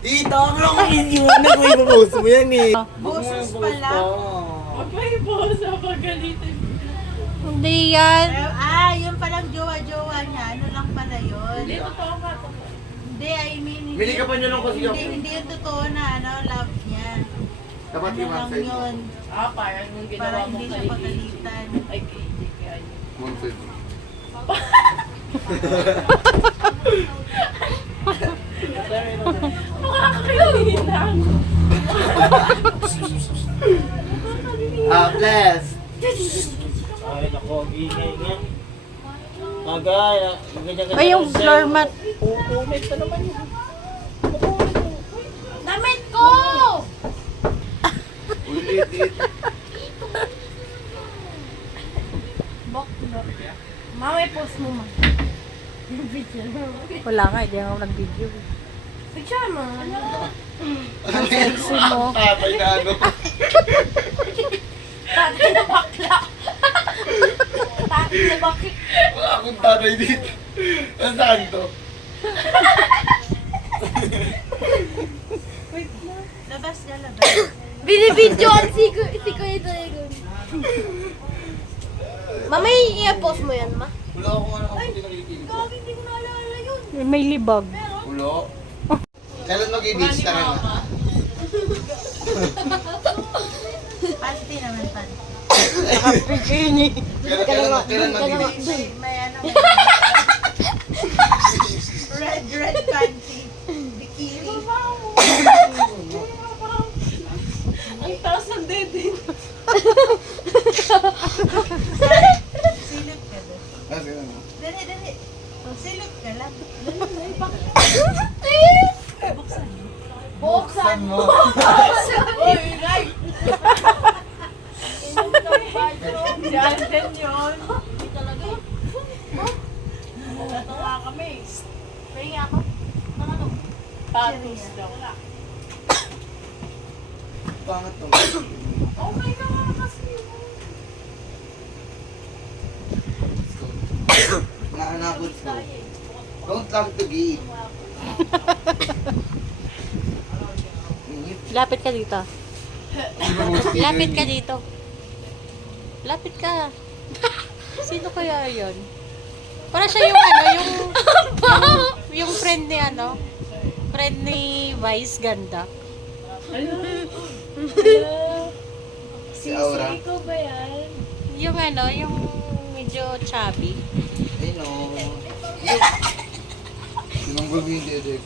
Tita, ang lang kainin yun. Kung ipapost mo yan eh. Boses pala. Huwag may boss, pagalitin. Hindi yan. Yun palang jowa-jowa niya. Ano lang pala yun. Hindi, totoo ka. Hindi, I mean, Bili ka pa niyo lang kasi ako. hindi yung totoo na love niya. Dapat Ano yung lang one-side mo. yun. Parang nung Para ginawa mo hindi siya kay pagalitan. Ay, kay One-side mo. Makakakalimutan lang. Bless. Ay, nako, ingay nga. Agay, ganyan-ganyan. Ay, yung floor mat. Pupunit pa naman yun. Damit ko! Ulit. Mama, post mo ma. Yung video. Wala nga, hindi ako nag-video. Picture mo. Ang sexy mo. Tatay na ano. Tatay na bakla. Tatay na bakla. Wala akong tatay dito. Saan to? Labas ka, labas. Binibidyoan si Kuya Dragon. Mamay, i-post mo yan, ma. Wala akong ano kung hindi nakikinig ko. Hindi ko naalala yun. May libag. Wala. Kailan mag-i-beach ka na? Panty naman, panty. Bikini. Kailan mag-i-beach? May red panty. Bikini. Ang taas ng dede. Silot ka doon. Sino mo? Dali. Silot ka lang. Buksan mo. Oy, right! Si Alden yun. Natawa kami. Pahinga ako. Patos daw. Pangat to. Okay ka nga kasi. Naanakot ko. Don't love to give. Lapit ka dito. Lapit ka dito. Lapit ka. Sino kaya yun? Para siya yung yung friend ni friend ni Vice Ganda. Si Aura. Ikaw ba yan? Yung yung medyo chubby. Ay no. Sinunggol mo yung dede.